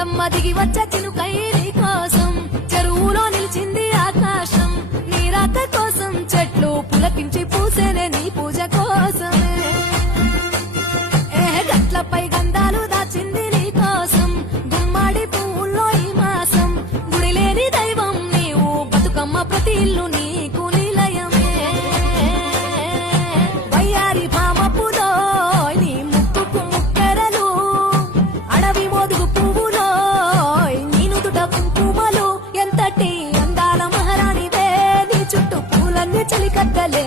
తులసమ్మ దిగి వచ్చ చినుకై నీ కోసం చెరువులో నిలిచింది ఆకాశం నీ రాక కోసం చెట్లు పులకించి పూసేనే నీ పూజ కోసమే గట్లపై గంధాలు దాచింది నీ కోసం గుమ్మాడి పువ్వుల్లో ఈ మాసం గుడి లేని దైవం నీవు బతుకమ్మ ప్రతి ఇల్లు నీకు నిలయమే వయ్యారి భామపులో నీ ముక్కుకు ముక్కెరలు అడవి మోదుగు పువ్వులో నీ నుదుట కుంకుమలు ఎంతటి అందాల మహారాణివే నీ చుట్టూ పూలన్నీ చలికద్దలే